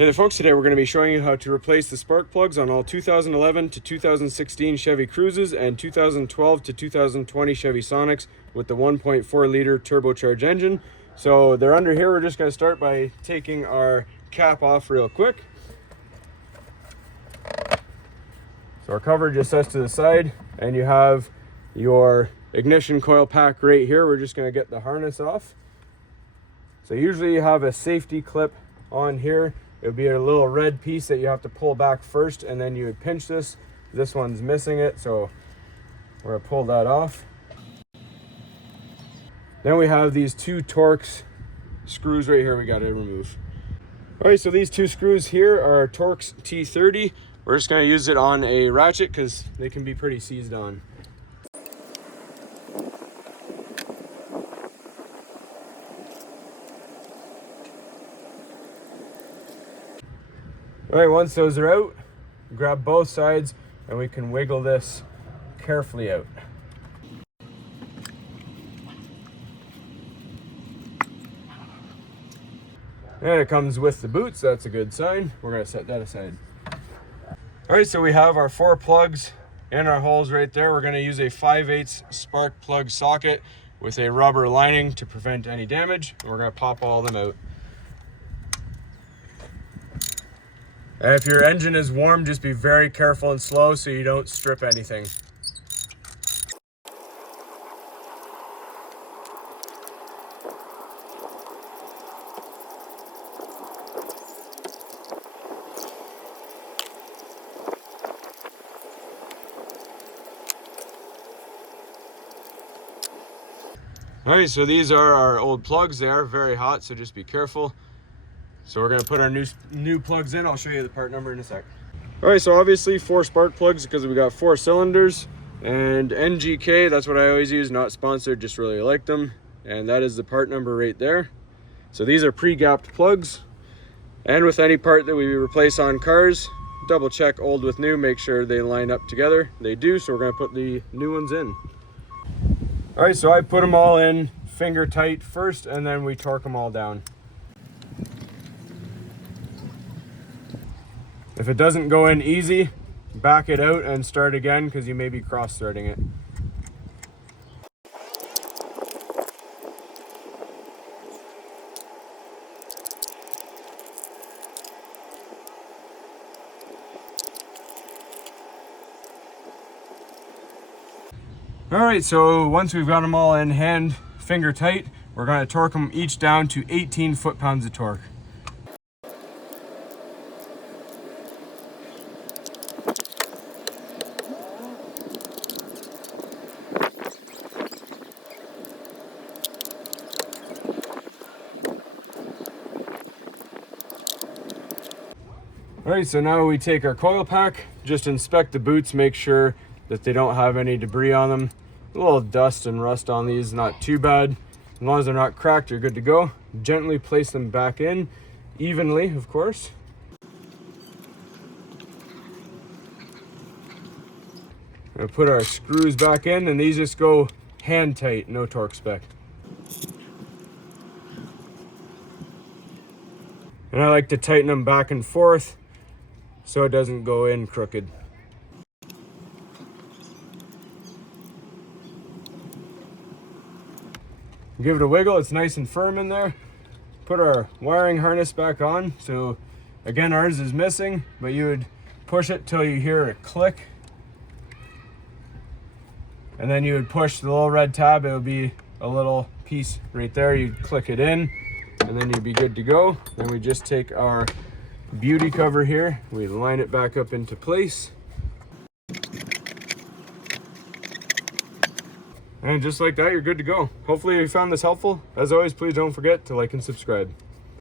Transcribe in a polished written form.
Hey there folks, today we're going to be showing you how to replace the spark plugs on all 2011 to 2016 Chevy Cruzes and 2012 to 2020 Chevy Sonics with the 1.4 liter turbocharged engine. So they're under here. We're just going to start by taking our cap off real quick. So our cover just sets to the side and you have your ignition coil pack right here. We're just going to get the harness off. So usually you have a safety clip on here. It would be a little red piece that you have to pull back first, and then you would pinch this. This one's missing it, so we're gonna pull that off. Then we have these two Torx screws right here we gotta remove. All right, so these two screws here are Torx T30. We're just gonna use it on a ratchet because they can be pretty seized on. All right, once those are out, grab both sides and we can wiggle this carefully out. And it comes with the boots, that's a good sign. We're gonna set that aside. All right, so we have our 4 plugs in our holes right there. We're gonna use a 5/8 spark plug socket with a rubber lining to prevent any damage. We're gonna pop all of them out. And if your engine is warm, just be very careful and slow so you don't strip anything. All right, so these are our old plugs. They are very hot, so just be careful. So we're gonna put our new plugs in. I'll show you the part number in a sec. All right, so obviously 4 spark plugs because we got 4 cylinders, and NGK, that's what I always use, not sponsored, just really like them. And that is the part number right there. So these are pre-gapped plugs. And with any part that we replace on cars, double check old with new, make sure they line up together. They do, so we're gonna put the new ones in. All right, so I put them all in finger tight first, and then we torque them all down. If it doesn't go in easy, back it out and start again because you may be cross-threading it. All right, so once we've got them all in hand, finger tight, we're going to torque them each down to 18 foot-pounds of torque. All right, so now we take our coil pack, just inspect the boots, make sure that they don't have any debris on them. A little dust and rust on these, not too bad. As long as they're not cracked, you're good to go. Gently place them back in, evenly, of course. We'll put our screws back in, and these just go hand tight, no torque spec. And I like to tighten them back and forth so it doesn't go in crooked. Give it a wiggle, it's nice and firm in there. Put our wiring harness back on. So again, ours is missing, but you would push it till you hear it click. And then you would push the little red tab, it would be a little piece right there. You'd click it in, and then you'd be good to go. Then we just take our beauty cover here, we line it back up into place. And just like that, you're good to go. Hopefully you found this helpful. As always, please don't forget to like and subscribe.